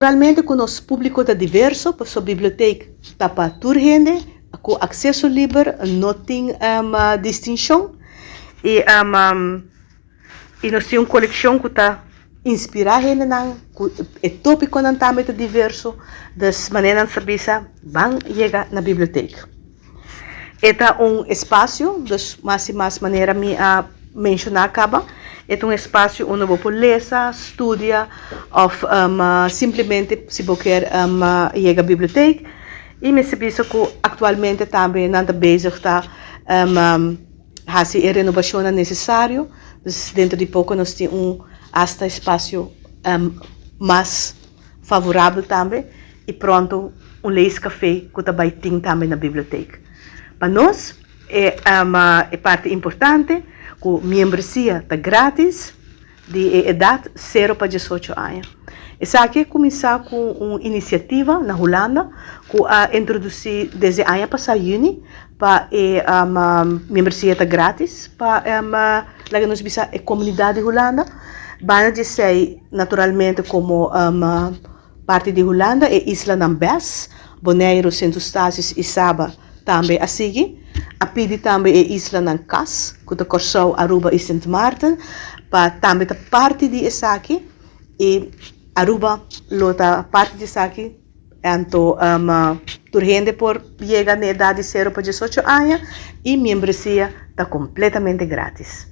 Realmente com nosso público está diverso, por sua biblioteca está para toda gente, com acesso livre, não tem distinção. E nós temos uma coleção que está inspirar gente, é tópico não também é diverso, das maneiras de serviço vão chegar na biblioteca. Este é espaço, das mais maneira me mencionar acaba, é espaço onde você ler, estuda, ou simplesmente se você quer chegar à biblioteca. E me serviço que atualmente também não está bezig está a renovação necessária. Dus dentro de pouco nós temos hasta espaço mais favorável também e pronto leescafé que também tem também na biblioteca. Para nós é parte importante que a membresia está grátis de idade 0 para 18 anos. Essa aqui começar com uma iniciativa na Holanda que introduzir desde o ano passado junho para a membresia está grátis para lá nos bisa a comunidade Holanda. Bana dizer naturalmente como parte de Holanda é Isla Nambes, Bonaire, Saint-Eustatius e Saba também a seguir. A pedir também é Isla Nancas, que é Corsou, Aruba e Sint Maarten, para também a parte de essa aqui e Aruba lota parte de essa aqui. Então, turgente por chegar na idade de 0 para 18 anos e membresia está completamente grátis.